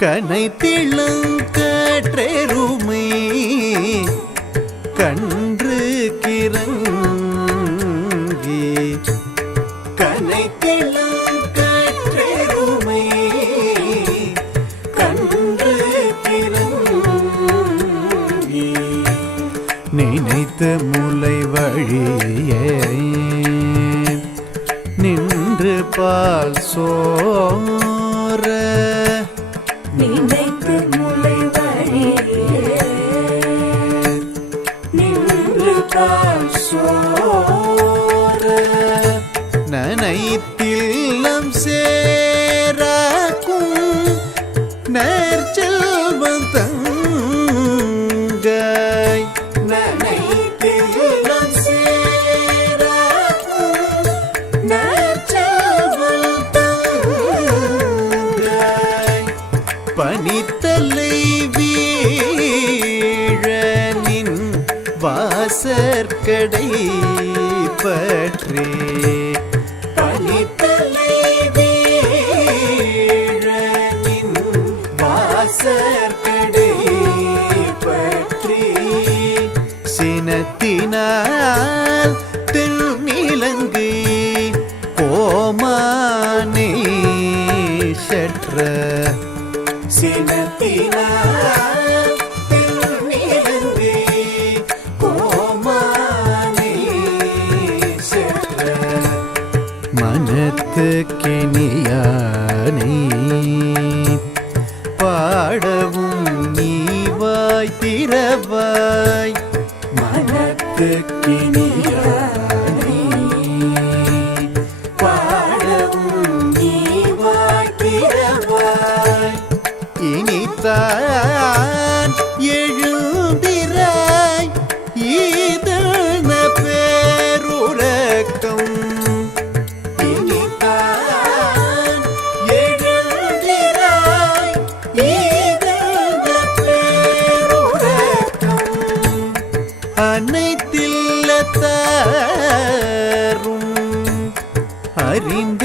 கனை திளங்கற்றெருமை கன்று கிறங்கி. கனை திளங்கற்றெருமை கன்று கிறங்கி. நினைத்த முலை வழியே நின்று பால் சோர நினைத்து முளை வழியே நின்று பால் பனித்தலை வீழனின் வாசற்கடை பற்றே. பனித்தலை வீழனின் வாசற்கடை பற்றி. சினத்தினால் தென்னிலங்கு கோமானே சற்ற சினத்தினால் தென்னிலங்கு பாடவும் நீவாய் திறவாய் இனித்தான் எழுந்திராய் ஈதன பேருலக்கம் இனித்தான் எழுந்திராய் ஈதன அனைத்தில்லத்தாரும் அறிந்தேலோரம்